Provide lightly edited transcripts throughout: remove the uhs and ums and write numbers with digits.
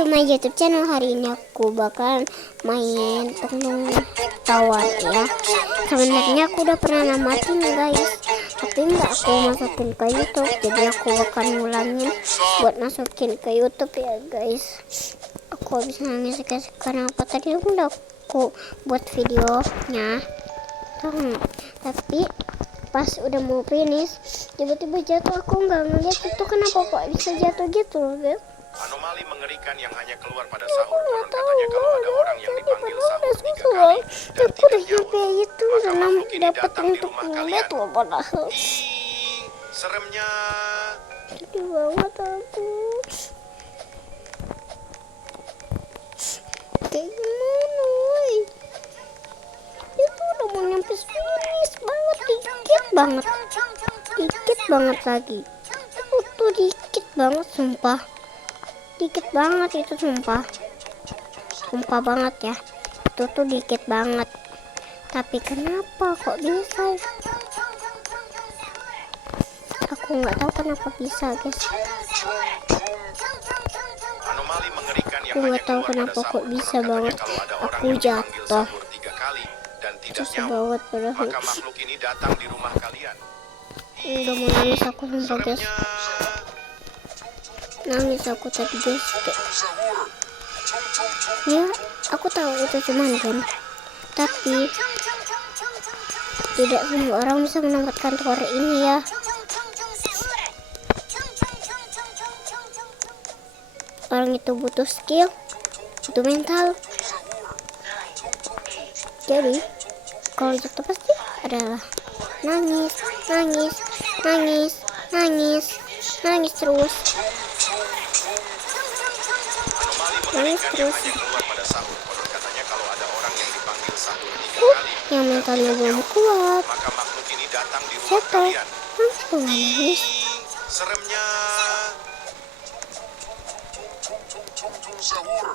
to my YouTube channel. Hari ini aku bakal main Tung Tawar ya. Sebenarnya aku udah pernah namatin guys, tapi nggak aku masukin ke YouTube, jadi aku bakal ngulangin buat masukin ke YouTube ya guys. Aku habis nangis guys, karena apa, tadi udah aku buat videonya, tapi pas udah mau finish tiba-tiba jatuh. Aku nggak ngeliat itu kenapa kok bisa jatuh gitu loh guys. Anomali mengerikan yang hanya keluar pada sahur. Konon katanya kalau ada orang yang dipanggil sahur 3 kali dan tidak nyaut, maka makhluk ini datang di rumah kalian. Seremnya. Sedih banget aku. Kayak gimana woy? Itu udah mau nyampe finish banget, dikit banget lagi. Itu dikit banget sumpah. Dikit banget itu sumpah banget ya, itu tuh dikit banget. Tapi kenapa kok bisa? Aku nggak tahu kenapa bisa guys. Aku nggak tahu kenapa kok bisa banget aku jatuh. Susah banget padahal. Udah mau nangis aku sumpah guys. Nangis aku tadi guys. Ya aku tahu itu cuman game, tapi tidak semua orang bisa menamatkan tower ini ya. Orang itu butuh skill, butuh mental. Jadi kalau jatuh pasti adalah nangis terus. Yang mentalnya belum kuat jatuh langsung nangis.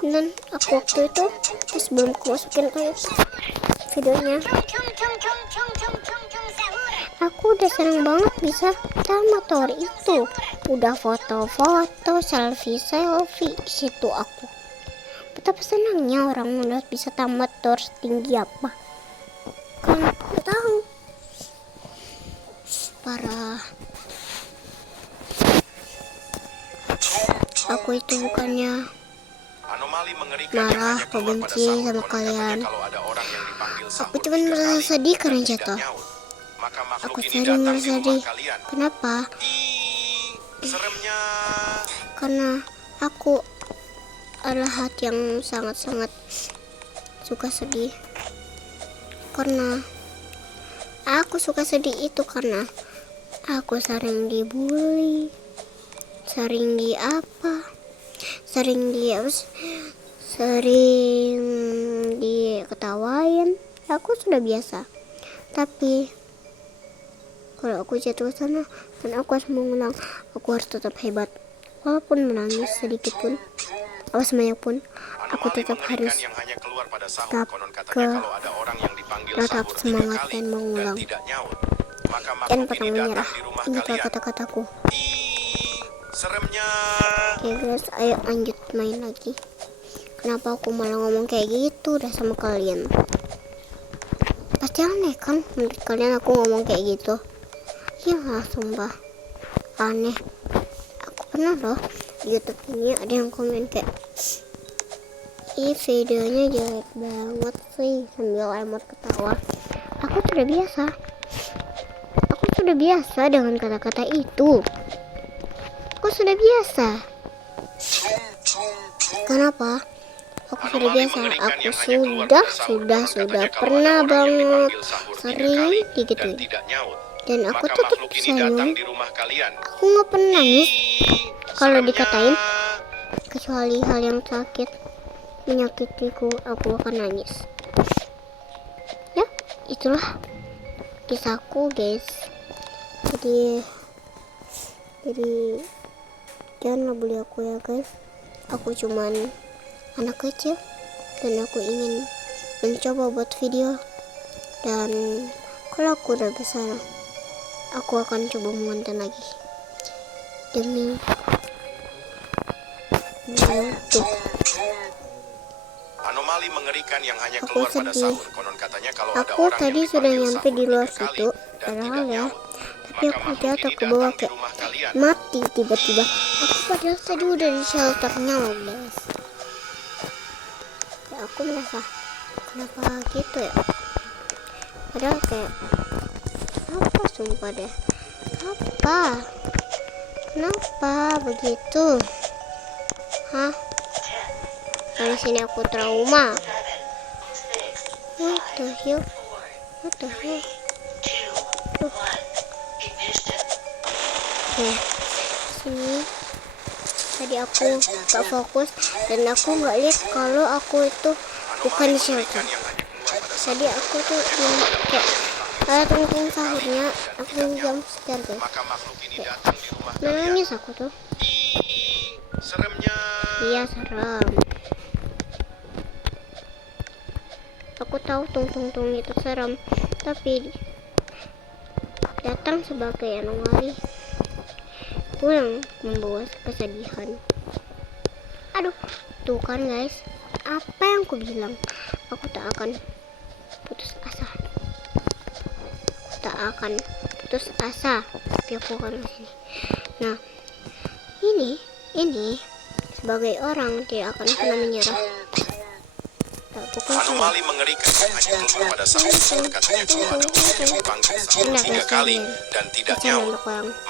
Dan aku waktu itu sebelum aku masukin ke videonya, aku udah seneng banget bisa tamat tower itu. Udah foto-foto, selfie di situ aku. Betapa senangnya orang udah bisa tamat tower setinggi apa. Kan nggak tahu. Parah. Aku itu bukannya marah atau benci sama kalian. Aku cuma merasa sedih karena jatuh. Aku sering merasa sedih. Kenapa? Karena aku adalah hati yang sangat-sangat suka sedih. Karena aku suka sedih itu karena aku sering dibully, sering diketawain. Aku sudah biasa. Tapi kalau aku jatuh ke sana dan aku harus mengulang, aku harus tetap hebat. Walaupun menangis sedikit pun, sebanyak pun, aku tetap harus tetap semangat dan mengulang. Dan pernah menyerah. Ingatlah kata-kataku. Oke guys, ayo lanjut main lagi. Kenapa aku malah ngomong kayak gitu udah sama kalian? Pasti aneh kan menurut kalian aku ngomong kayak gitu? Iya sumpah aneh. Aku pernah loh di YouTube ini ada yang komen kayak, ih videonya jelek banget sih, sambil emot ketawa. Aku sudah biasa dengan kata-kata itu. Aku sudah biasa. Kenapa? Aku sudah biasa. Aku sudah pernah banget sering digituin. Dan aku tetap senyum. Aku nggak pernah nangis kalau dikatain, kecuali hal yang sakit menyakitiku, aku akan nangis. Ya, itulah kisahku guys. Jadi janganlah bully aku ya guys. Aku cuman anak kecil dan aku ingin mencoba buat video, dan kalau aku udah besar aku akan coba mengonten lagi demi YouTube. Anomali mengerikan yang hanya Aku keluar pada sedih. sahur. Konon katanya kalau ada Aku orang tadi yang sudah dipanggil nyampe sahur di luar 3 kali situ, dan padahal tidak ya. nyaut, Tapi maka aku makhluk jatuh ini ke bawah datang di kayak rumah kalian. mati tiba-tiba. Aku padahal tadi udah di shelternya loh guys. Ya aku merasa kenapa gitu ya. Padahal kayak apa sumpah deh. Apa? Kenapa begitu? Hah? Dari sini aku trauma. What the hell? What the hell? Nah, sini tadi aku gak fokus dan aku nggak lihat kalau aku itu bukan di shelter. Tadi aku tuh kayak ada tunggu sahurnya, aku jam sekian guys. Maka makhluk ini datang di rumah kalian. Nangis aku tuh. Seremnya. Iya serem. Aku tahu tung itu serem, tapi datang sebagai anomali pulang membawa kesedihan. Aduh, tuh kan guys, apa yang aku bilang? Aku tak akan putus asa. Aku tak akan putus asa. Tapi aku akan kesini. Nah, ini sebagai orang tidak akan pernah menyerah. Tak pukul Anomali mengerikan yang hanya keluar pada sahur. Konon katanya kalau ada orang yang dipanggil sahur 3 kali dan tidak nyaut,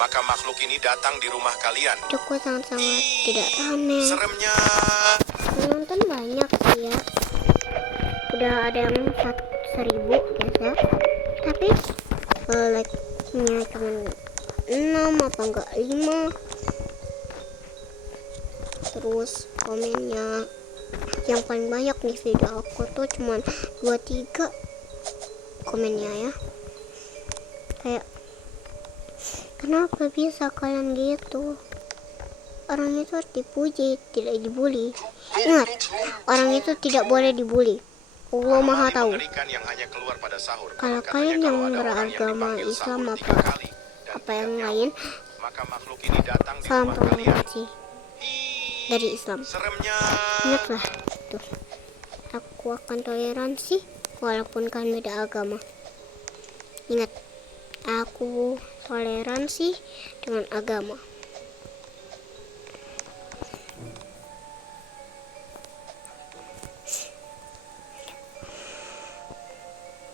maka makhluk ini datang di rumah kalian. Cukup sangat-sangat tidak rame. Seremnya. Penonton banyak sih ya. Udah ada yang 1.000 guys ya. Tapi like-nya cuma 6 apa enggak 5. Terus komennya yang paling banyak nih video aku tuh cuma 2-3 komennya ya. Kayak kenapa bisa kalian gitu? Orang itu harus dipuji, tidak dibully. Ingat, orang itu tidak boleh dibully. Allah Maha tahu. Kalau kalian yang beragama Islam apa yang lain, salam toleransi dari Islam. Ingatlah tuh, aku akan toleransi walaupun kalian beda agama. Ingat, aku toleransi dengan agama.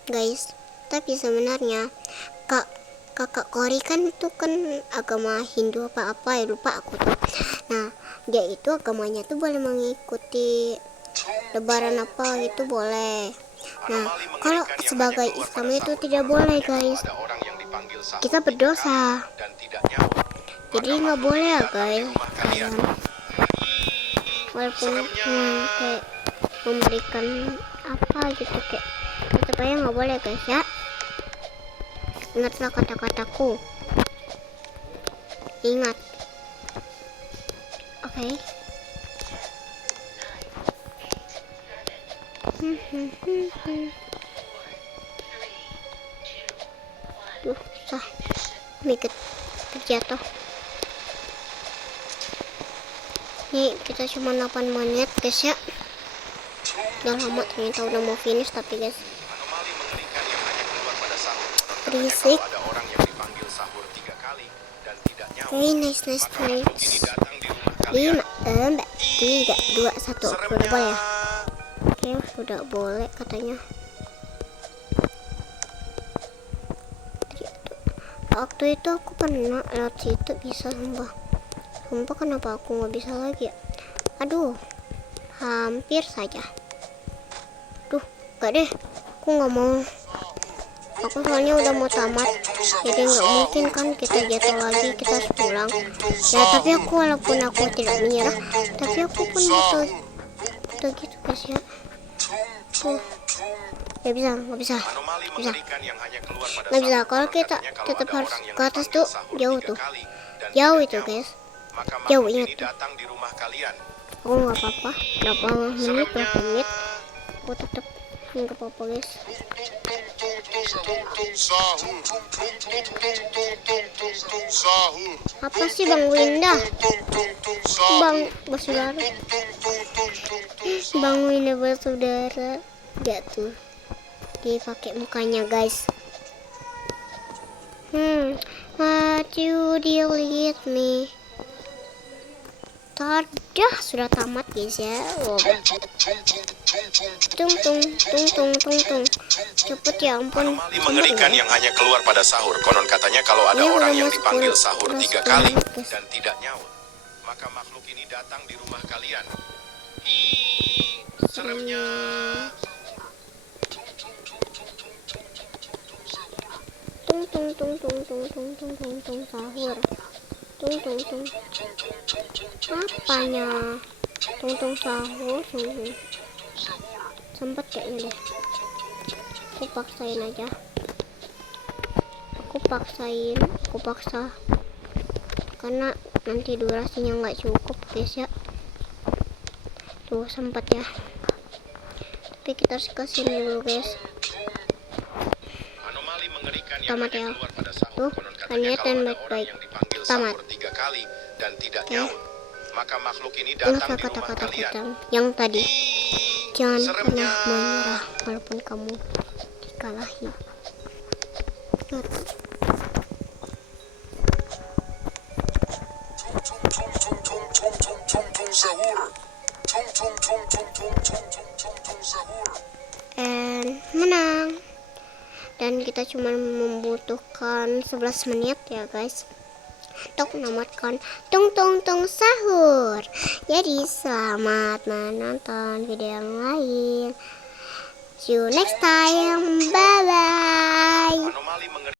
Guys, tapi sebenarnya kakak Kori kan itu kan agama Hindu apa ya, lupa aku tuh. Nah, dia itu agamanya tuh boleh mengikuti lebaran apa itu boleh. Nah, kalau sebagai Islam itu tidak boleh guys, kita berdosa. Jadi nggak boleh ya guys kalian, walaupun kayak memberikan apa gitu kayak tetap aja nggak boleh guys ya. Ingatlah kata-kataku, ingat. Oke. Duh, susah mikir terjatuh. Nih kita cuma 8 menit guys ya. Udah lama ternyata udah mau finish tapi guys. Berisik. Oke, nice. 5, 4, 3, 2, 1. Sudah boleh ya? Oke, sudah boleh katanya. Waktu itu aku pernah lewat situ bisa sumpah. Kenapa aku nggak bisa lagi ya? Aduh, hampir saja. Duh, gak deh. Aku nggak mau. Aku soalnya udah mau tamat, jadi nggak mungkin kan kita jatuh lagi, kita harus pulang. Ya tapi aku walaupun aku tidak menyerah, tapi aku pun betul gitu guys ya. Nggak bisa. Kalau kita tetap harus ke atas tuh, jauh itu guys, jauh ingat. Aku nggak apa-apa, berapa menit, aku tetap nggak apa-apa guys. Apa sih Bang Winda? Bang Bos Baru. Bangunin ya bersaudara. Gak tuh. Dipakai mukanya guys. What you delete me? Dah sudah tamat guys ya. Wow. Tung cepet ya ampun. Anomali mengerikan yang hanya keluar pada sahur. Konon katanya kalau ada Ini orang udah yang masuk dipanggil udah sahur 3 10 kali menit, guys. dan tidak nyaut, maka makhluk ini datang di rumah kalian. Ih, seremnya. Tung sahur. Tung. Apanya? Tung sahur. Sempet kayaknya deh. Aku paksain aja. Aku paksa. Karena nanti durasinya nggak cukup guys ya. Tuh sempet ya. Tapi kita harus kesini dulu guys. Anomali mengerikan yang Tamat hanya ya. keluar pada sahur. Tuh, Konon katanya kalian kalau ada baik-baik. orang yang dipanggil Tamat. sahur 3 kali dan tidak Oke. nyaut, maka makhluk ini Ingat datang di rumah kata-kata kalian. kita yang tadi. Ih, Jangan seremnya. pernah menyerah walaupun kamu dikalahi. Ingat. And menang. Dan kita cuma membutuhkan 11 menit ya guys untuk menamatkan tung sahur. Jadi selamat menonton video yang lain. See you next time. Bye bye. Anomali mengerikan